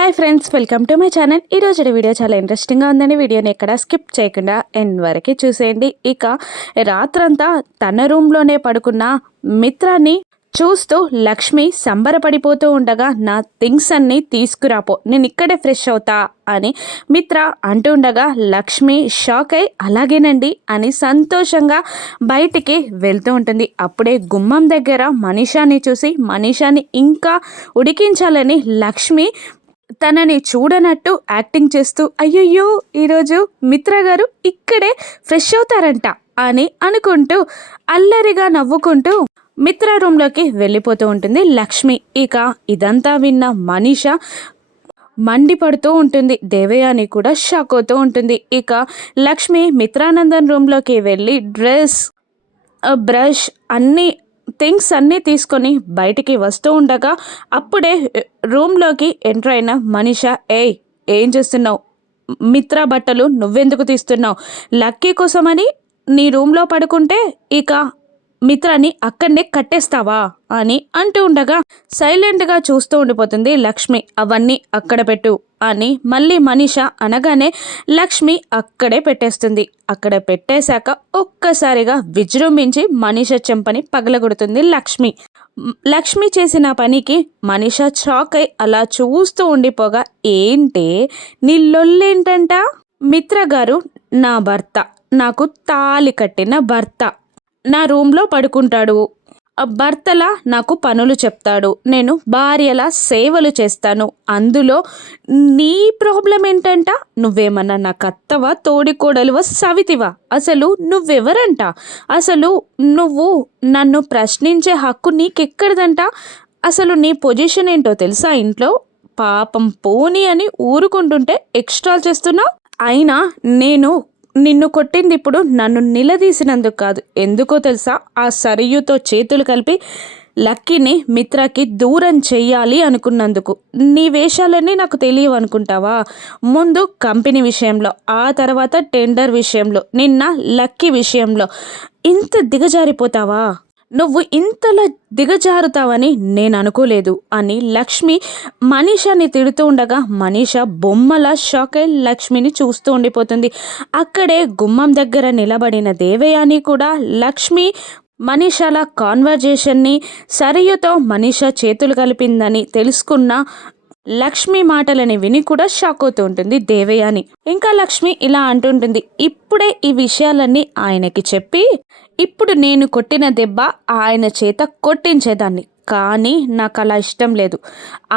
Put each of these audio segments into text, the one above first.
Hi friends welcome to my channel. ఈ రోజు video చాలా ఇంట్రెస్టింగ్గా ఉందని వీడియోని ఎక్కడ స్కిప్ చేయకుండా ఎండ్ వరకు చూసేయండి. ఇక రాత్రంతా తన రూమ్లోనే పడుకున్న మిత్రాన్ని చూస్తూ లక్ష్మి సంబరపడిపోతూ ఉండగా నా థింగ్స్ అన్నీ తీసుకురాపో నేను ఇక్కడే ఫ్రెష్ అవుతా అని మిత్ర అంటూ ఉండగా లక్ష్మి షాక్ అయి అలాగేనండి అని సంతోషంగా బయటికి వెళ్తూ ఉంటుంది. అప్పుడే గుమ్మం దగ్గర మనీషాని చూసి మనీషాని ఇంకా ఉడికించాలని లక్ష్మి తనని చూడనట్టు యాక్టింగ్ చేస్తూ అయ్యయ్యో ఈరోజు మిత్ర గారు ఇక్కడే ఫ్రెష్ అవుతారంట అని అనుకుంటూ అల్లరిగా నవ్వుకుంటూ మిత్ర రూమ్లోకి వెళ్ళిపోతూ ఉంటుంది లక్ష్మి. ఇక ఇదంతా విన్న మనీష మండిపడుతూ ఉంటుంది. దేవయాని కూడా షాక్ అవుతూ ఉంటుంది. ఇక లక్ష్మి మిత్రానందన్ రూమ్లోకి వెళ్ళి డ్రెస్ బ్రష్ అన్నీ థింగ్స్ అన్నీ తీసుకొని బయటికి వస్తూ ఉండగా అప్పుడే రూమ్లోకి ఎంటర్ అయిన మనిష ఏయ్ ఏం చేస్తున్నావు? మిత్ర బట్టలు నువ్వెందుకు తీస్తున్నావు? లక్కీ కోసమని నీ రూమ్లో పడుకుంటే ఇక మిత్రాన్ని అక్కడనే కట్టేస్తావా అని అంటూ ఉండగా సైలెంట్గా చూస్తూ ఉండిపోతుంది లక్ష్మి. అవన్నీ అక్కడ పెట్టు అని మళ్ళీ మనిష అనగానే లక్ష్మి అక్కడే పెట్టేస్తుంది. అక్కడ పెట్టేశాక ఒక్కసారిగా విజృంభించి మనిష చెంపని పగలగొడుతుంది లక్ష్మి. లక్ష్మి చేసిన పనికి మనిష షాక్ అయి అలా చూస్తూ ఉండిపోగా ఏంటే? నీ లొల్లేంటంట? మిత్ర గారు నా భర్త. నాకు తాలి కట్టిన భర్త. నా రూమ్లో పడుకుంటాడు. భర్తలా నాకు పనులు చెప్తాడు. నేను భార్యలా సేవలు చేస్తాను. అందులో నీ ప్రాబ్లం ఏంటంట? నువ్వేమన్నా నా కత్తవా తోడికోడలువా సవితివా? అసలు నువ్వెవరంట? అసలు నువ్వు నన్ను ప్రశ్నించే హక్కు నీకెక్కడదంట? అసలు నీ పొజిషన్ ఏంటో తెలుసా ఇంట్లో? పాపం పోని అని ఊరుకుంటుంటే ఎక్స్ట్రా చేస్తున్నావు? అయినా నేను నిన్ను కొట్టింది ఇప్పుడు నన్ను నిలదీసినందుకు కాదు. ఎందుకో తెలుసా? ఆ సరియుతో చేతులు కలిపి లక్కీని మిత్రకి దూరం చెయ్యాలి అనుకున్నందుకు. నీ వేషాలన్నీ నాకు తెలియవు అనుకుంటావా? ముందు కంపెనీ విషయంలో ఆ తర్వాత టెండర్ విషయంలో నిన్న లక్కీ విషయంలో. ఇంత దిగజారిపోతావా? నువ్వు ఇంతలా దిగజారుతావని నేను అనుకోలేదు అని లక్ష్మి మనీషాని తిడుతూ ఉండగా మనీష బొమ్మల షాక్ అయి లక్ష్మిని చూస్తూ ఉండిపోతుంది. అక్కడే గుమ్మం దగ్గర నిలబడిన దేవయాని కూడా లక్ష్మి మనీషాల కాన్వర్జేషన్ని సరియుతో మనీష చేతులు కలిపిందని తెలుసుకున్న లక్ష్మి మాటలని విని కూడా షాక్ అవుతూ ఉంటుంది దేవయాని. ఇంకా లక్ష్మి ఇలా అంటుంటుంది ఇప్పుడే ఈ విషయాలన్నీ ఆయనకి చెప్పి ఇప్పుడు నేను కొట్టిన దెబ్బ ఆయన చేత కొట్టించేదాన్ని. కానీ నాకు అలా ఇష్టం లేదు.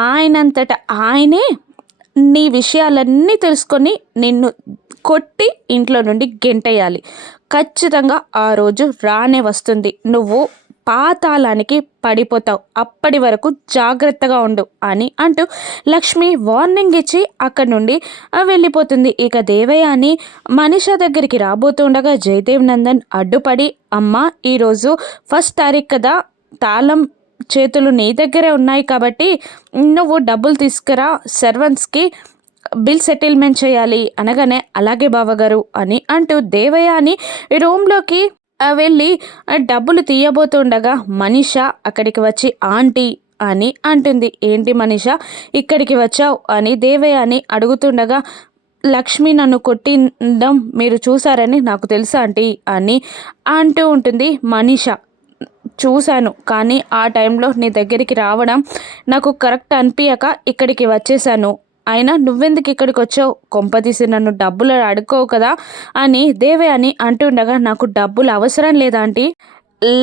ఆయనంతట ఆయనే నీ విషయాలన్నీ తెలుసుకొని నిన్ను కొట్టి ఇంట్లో నుండి గెంటేయాలి. ఖచ్చితంగా ఆ రోజు రానే వస్తుంది. నువ్వు పాతాళానికి పడిపోతావు. అప్పటి వరకు జాగ్రత్తగా ఉండు అని అంటూ లక్ష్మి వార్నింగ్ ఇచ్చి అక్కడి నుండి వెళ్ళిపోతుంది. ఇక దేవయాని మనిష దగ్గరికి రాబోతుండగా జయదేవ్ నందన్ అడ్డుపడి అమ్మ ఈరోజు ఫస్ట్ తారీఖు కదా తాళం చేతులు నీ దగ్గరే ఉన్నాయి కాబట్టి నువ్వు డబ్బులు తీసుకురా సర్వెంట్స్కి బిల్ సెటిల్మెంట్ చేయాలి అనగానే అలాగే బావగారు అని అంటూ దేవయాని రూమ్లోకి వెళ్ళి డబ్బులు తీయబోతుండగా మనీష అక్కడికి వచ్చి ఆంటీ అని అంటుంది. ఏంటి మనిష? ఇక్కడికి వచ్చావు? అని దేవయ్య అని అడుగుతుండగా లక్ష్మి నన్ను కొట్టిండం మీరు చూసారని నాకు తెలుసా ఆంటీ అని అంటూ ఉంటుంది మనీష. చూశాను కానీ ఆ టైంలో నీ దగ్గరికి రావడం నాకు కరెక్ట్ అనిపించక ఇక్కడికి వచ్చేసాను అయినా నువ్వెందుకు ఇక్కడికి వచ్చావు కొంపతీసి నన్ను డబ్బులు అడుకోవు కదా అని దేవే అని అంటుండగా నాకు డబ్బులు అవసరం లేదా ఆంటీ?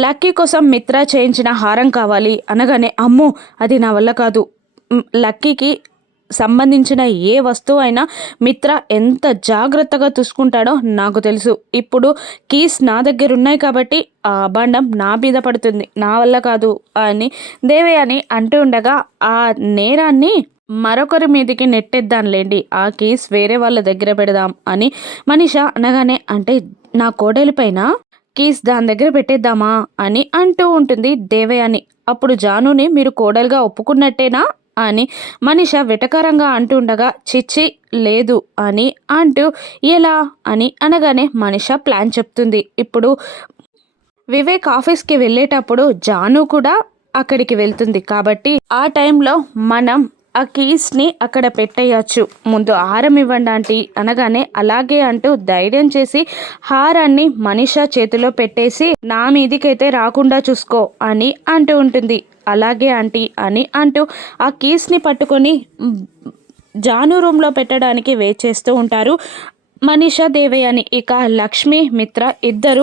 లక్కీ కోసం మిత్ర చేయించిన హారం కావాలి. అనగానే అమ్మో అది నా వల్ల కాదు. లక్కీకి సంబంధించిన ఏ వస్తువు అయినా మిత్ర ఎంత జాగ్రత్తగా చూసుకుంటాడో నాకు తెలుసు. ఇప్పుడు కీస్ నా దగ్గర ఉన్నాయి కాబట్టి ఆ బండం నా మీద పడుతుంది. నా వల్ల కాదు అని దేవే అని అంటూ ఉండగా ఆ నేరాన్ని మరొకరి మీదకి నెట్టేద్దాంలేండి. ఆ కేస్ వేరే వాళ్ళ దగ్గర పెడదాం అని మనిష అనగానే అంటే నా కోడలి పైన కీస్ దాని దగ్గర పెట్టేద్దామా? అని అంటూ ఉంటుంది దేవయాని. అప్పుడు జానుని మీరు కోడలుగా ఒప్పుకున్నట్టేనా? అని మనిష వెటకారంగా అంటుండగా చిచ్చి లేదు అని అంటూ ఎలా? అని అనగానే మనిష ప్లాన్ చెప్తుంది. ఇప్పుడు వివేక్ ఆఫీస్కి వెళ్ళేటప్పుడు జాను కూడా అక్కడికి వెళ్తుంది. కాబట్టి ఆ టైంలో మనం ఆ కీస్ని అక్కడ పెట్టేయచ్చు. ముందు హారం ఇవ్వండి ఆంటీ. అనగానే అలాగే అంటూ ధైర్యం చేసి హారాన్ని మనిషా చేతిలో పెట్టేసి నా మీదికైతే రాకుండా చూసుకో అని అంటూ ఉంటుంది. అలాగే ఆంటీ అని అంటూ ఆ కీస్ని పట్టుకొని జాను రూమ్లో పెట్టడానికి వెయిట్ చేస్తూ ఉంటారు. మనీషా దేవయాని ఇక లక్ష్మి మిత్ర ఇద్దరు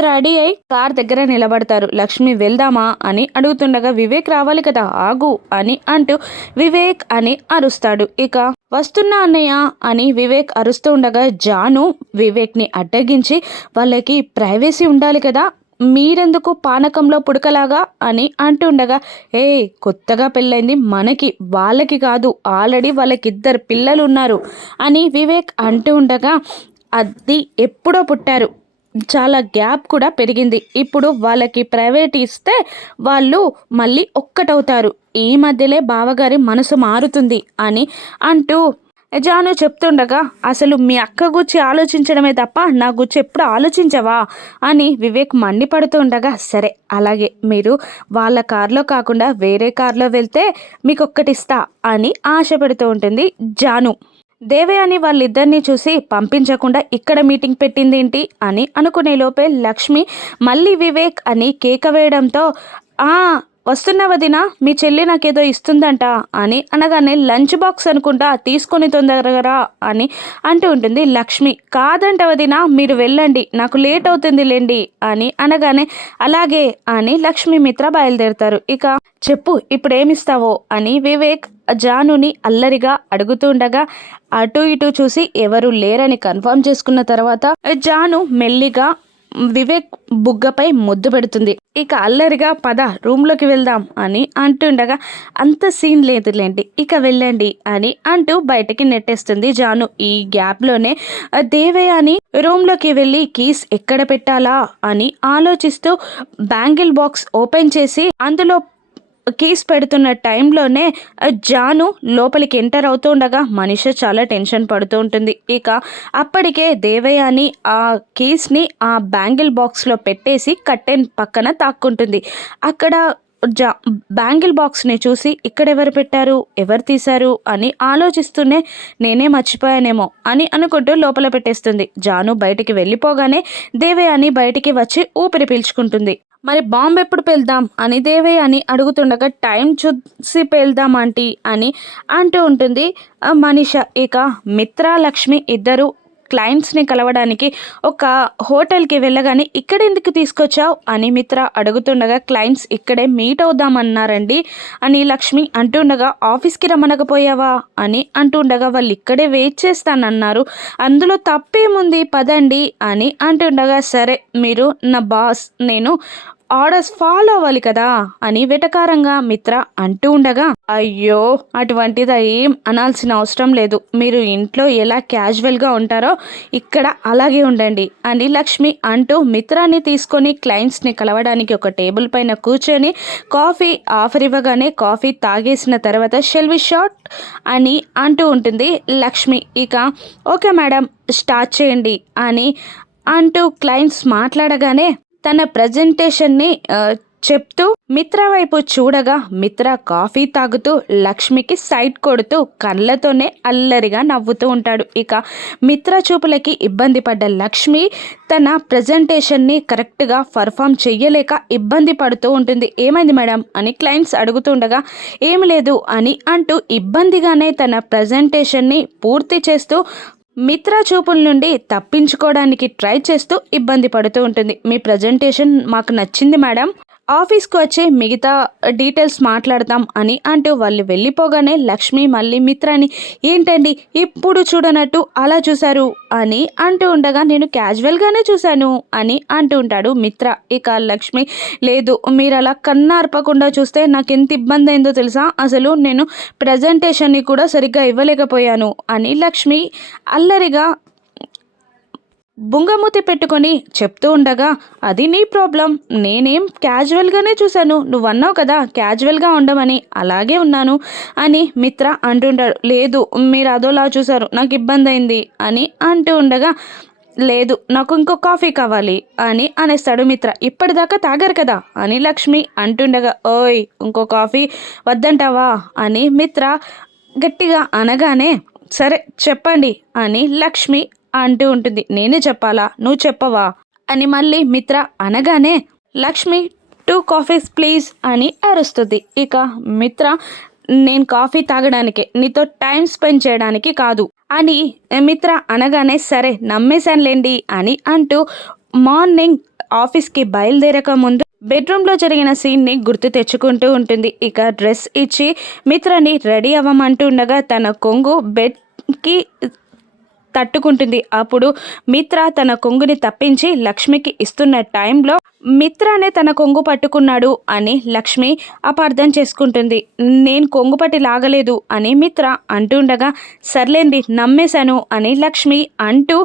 రెడీ అయి కార్ దగ్గర నిలబడతారు. లక్ష్మి వెళ్దామా? అని అడుగుతుండగా వివేక్ రావాలి కదా ఆగు అని అంటూ వివేక్ అని అరుస్తాడు. ఇక వస్తున్నా అన్నయ్య అని వివేక్ అరుస్తూ ఉండగా జాను వివేక్ని అడ్డగించి వాళ్ళకి ప్రైవసీ ఉండాలి కదా మీరెందుకు పానకంలో పుడకలాగా అని అంటుండగా ఏ కొత్తగా పెళ్ళైంది మనకి వాళ్ళకి కాదు ఆల్రెడీ వాళ్ళకిద్దరు పిల్లలు ఉన్నారు అని వివేక్ అంటూ ఉండగా అది ఎప్పుడో పుట్టారు. చాలా గ్యాప్ కూడా పెరిగింది. ఇప్పుడు వాళ్ళకి ప్రైవేట్ ఇస్తే వాళ్ళు మళ్ళీ ఒక్కటవుతారు. ఈ మధ్యలే బావగారి మనసు మారుతుంది అని అంటూ జాను చెప్తుండగా అసలు మీ అక్క గుచ్చి ఆలోచించడమే తప్ప నా గుచ్చి ఎప్పుడు ఆలోచించవా? అని వివేక్ మండిపడుతుండగా సరే అలాగే మీరు వాళ్ళ కారులో కాకుండా వేరే కారులో వెళ్తే మీకు ఒక్కటిస్తా అని ఆశ పెడుతూ ఉంటుంది జాను. దేవయాని వాళ్ళిద్దరిని చూసి పంపించకుండా ఇక్కడ మీటింగ్ పెట్టిందేంటి? అని అనుకునే లోపే లక్ష్మి మళ్ళీ వివేక్ అని కేక వేయడంతో వస్తున్న వదిన మీ చెల్లి నాకేదో ఇస్తుందంట అని అనగానే లంచ్ బాక్స్ అనుకుంటా తీసుకొని తొందరగా అని అంటూ ఉంటుంది లక్ష్మి. కాదంట వదిన మీరు వెళ్ళండి నాకు లేట్ అవుతుంది లేండి అని అనగానే అలాగే అని లక్ష్మి మిత్ర బయలుదేరుతారు. ఇక చెప్పు ఇప్పుడు ఏమిస్తావో అని వివేక్ జానుని అల్లరిగా అడుగుతుండగా అటు ఇటు చూసి ఎవరు లేరని కన్ఫర్మ్ చేసుకున్న తర్వాత జాను మెల్లిగా వివేక్ బుగ్గపై ముద్దు పెడుతుంది. ఇక అల్లరిగా పద రూమ్లోకి వెళ్దాం అని అంటుండగా అంత సీన్ లేదులేండి ఇక వెళ్ళండి అని అంటూ బయటకి నెట్టేస్తుంది జాను. ఈ గ్యాప్లోనే దేవయాని రూమ్లోకి వెళ్ళి కీస్ ఎక్కడ పెట్టాలా అని ఆలోచిస్తూ బ్యాంగిల్ బాక్స్ ఓపెన్ చేసి అందులో కీస్ పెడుతున్న టైంలోనే జాను లోపలికి ఎంటర్ అవుతూ ఉండగా మనిషి చాలా టెన్షన్ పడుతూ ఉంటుంది. ఇక అప్పటికే దేవయాని ఆ కీస్ని ఆ బ్యాంగిల్ బాక్స్లో పెట్టేసి కట్టెన్ పక్కన తాక్కుంటుంది. అక్కడ జా బ్యాంగిల్ బాక్స్ని చూసి ఇక్కడెవరు పెట్టారు? ఎవరు తీశారు? అని ఆలోచిస్తూనే నేనే మర్చిపోయానేమో అని అనుకుంటూ లోపల పెట్టేస్తుంది. జాను బయటికి వెళ్ళిపోగానే దేవయాని బయటికి వచ్చి ఊపిరి పీల్చుకుంటుంది. మరి బాంబు ఎప్పుడు పెళ్దాం అని దేవయ్య అని అడుగుతుండగా టైం చూసి పెళ్దాం ఆంటీ అని అంటూ ఉంటుంది. మనిష ఇక మిత్ర లక్ష్మి ఇద్దరు క్లయింట్స్ని కలవడానికి ఒక హోటల్కి వెళ్ళగానే ఇక్కడ ఎందుకు తీసుకొచ్చావు? అని మిత్ర అడుగుతుండగా క్లయింట్స్ ఇక్కడే మీట్ అవుదామన్నారండి అని లక్ష్మి అంటుండగా ఆఫీస్కి రమ్మనకపోయావా? అని అంటుండగా వాళ్ళు ఇక్కడే వెయిట్ చేస్తానన్నారు. అందులో తప్పేముంది? పదండి అని అంటుండగా సరే మీరు నా బాస్ నేను ఆర్డర్స్ ఫాలో అవ్వాలి కదా అని వెటకారంగా మిత్ర అంటూ ఉండగా అయ్యో అటువంటిది ఏం అనాల్సిన అవసరం లేదు. మీరు ఇంట్లో ఎలా క్యాజువల్గా ఉంటారో ఇక్కడ అలాగే ఉండండి అని లక్ష్మి అంటూ మిత్రాన్ని తీసుకొని క్లయింట్స్ని కలవడానికి ఒక టేబుల్ పైన కూర్చొని కాఫీ ఆఫర్ ఇవ్వగానే కాఫీ తాగేసిన తర్వాత షెల్వి షార్ట్ అని అంటూ ఉంటుంది లక్ష్మి. ఇక ఓకే మేడం స్టార్ట్ చేయండి అని అంటూ క్లయింట్స్ మాట్లాడగానే తన ప్రజెంటేషన్ని చెప్తూ మిత్ర వైపు చూడగా మిత్ర కాఫీ తాగుతూ లక్ష్మికి సైడ్ కొడుతూ కళ్ళతోనే అల్లరిగా నవ్వుతూ ఉంటాడు. ఇక మిత్ర చూపులకి ఇబ్బంది పడ్డ లక్ష్మి తన ప్రజెంటేషన్ని కరెక్ట్గా పర్ఫామ్ చెయ్యలేక ఇబ్బంది పడుతూ ఉంటుంది. ఏమైంది మేడం? అని క్లయింట్స్ అడుగుతుండగా ఏమి లేదు అని అంటూ ఇబ్బందిగానే తన ప్రజెంటేషన్ని పూర్తి చేస్తూ మిత్ర చూపుల నుండి తప్పించుకోవడానికి ట్రై చేస్తూ ఇబ్బంది పడుతూ ఉంటుంది. మీ ప్రజెంటేషన్ మాకు నచ్చింది మేడం. ఆఫీస్కి వచ్చి మిగతా డీటెయిల్స్ మాట్లాడతాం అని అంటూ వాళ్ళు వెళ్ళిపోగానే లక్ష్మి మళ్ళీ మిత్రాని ఏంటండి ఇప్పుడు చూడనట్టు అలా చూశారు? అని అంటూ ఉండగా నేను క్యాజువల్గానే చూశాను అని అంటూ ఉంటాడు మిత్ర. ఇక లక్ష్మి లేదు మీరు అలా కన్నార్పకుండా చూస్తే నాకు ఎంత ఇబ్బంది అయిందో తెలుసా? అసలు నేను ప్రజెంటేషన్ని కూడా సరిగ్గా ఇవ్వలేకపోయాను అని లక్ష్మి అల్లరిగా బుంగమూతి పెట్టుకొని చెప్తూ ఉండగా అది నీ ప్రాబ్లం. నేనేం క్యాజువల్గానే చూశాను. నువ్వు అన్నావు కదా క్యాజువల్గా ఉండమని అలాగే ఉన్నాను అని మిత్ర అంటుంటాడు. లేదు మీరు అదోలా చూశారు. నాకు ఇబ్బంది అయింది అని అంటూ ఉండగా లేదు నాకు ఇంకో కాఫీ కావాలి అని అనేస్తాడు మిత్ర. ఇప్పటిదాకా తాగారు కదా అని లక్ష్మి అంటుండగా ఓయ్ ఇంకో కాఫీ వద్దంటావా అని మిత్ర గట్టిగా అనగానే సరే చెప్పండి అని లక్ష్మి అంటూ ఉంటుంది. నేనే చెప్పాలా? నువ్వు చెప్పవా? అని మళ్ళీ మిత్ర అనగానే లక్ష్మి టూ కాఫీస్ ప్లీజ్ అని అరుస్తుంది. ఇక మిత్ర నేను కాఫీ తాగడానికే నీతో టైం స్పెండ్ చేయడానికి కాదు అని మిత్ర అనగానే సరే నమ్మేశానులేండి అని అంటూ మార్నింగ్ ఆఫీస్కి బయలుదేరక ముందు బెడ్రూమ్లో జరిగిన సీన్ని గుర్తు తెచ్చుకుంటూ ఉంటుంది. ఇక డ్రెస్ ఇచ్చి మిత్రని రెడీ అవ్వమంటూ ఉండగా తన కొంగు బెడ్కి తట్టుకుంటుంది. అప్పుడు మిత్ర తన కొంగుని తప్పించి లక్ష్మికి ఇస్తున్న టైంలో మిత్రనే తన కొంగు పట్టుకున్నాడు అని లక్ష్మి అపార్థం చేసుకుంటుంది. నేను కొంగు పట్టి లాగలేదు అని మిత్ర అంటుండగా సర్లేండి నమ్మేశాను అని లక్ష్మి అంటూ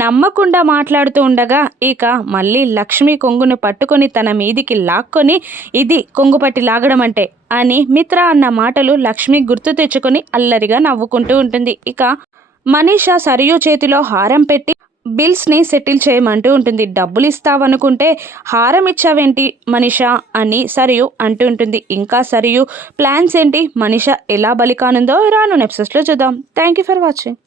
నమ్మకుండా మాట్లాడుతూ ఉండగా ఇక మళ్ళీ లక్ష్మి కొంగును పట్టుకొని తన మీదికి లాక్కొని ఇది కొంగు పట్టి లాగడం అంటే అని మిత్ర అన్న మాటలు లక్ష్మి గుర్తు తెచ్చుకొని అల్లరిగా నవ్వుకుంటూ ఉంటుంది. ఇక మనీషా సరియు చేతిలో హారం పెట్టి బిల్స్ని సెటిల్ చేయమంటూ ఉంటుంది. డబ్బులు ఇస్తావనుకుంటే హారం ఇచ్చావేంటి మనీషా అని సరియు అంటూ ఉంటుంది. ఇంకా సరియు ప్లాన్స్ ఏంటి? మనీషా ఎలా బలికానుందో రాను నెప్సెస్లో చూద్దాం. Thank you for watching.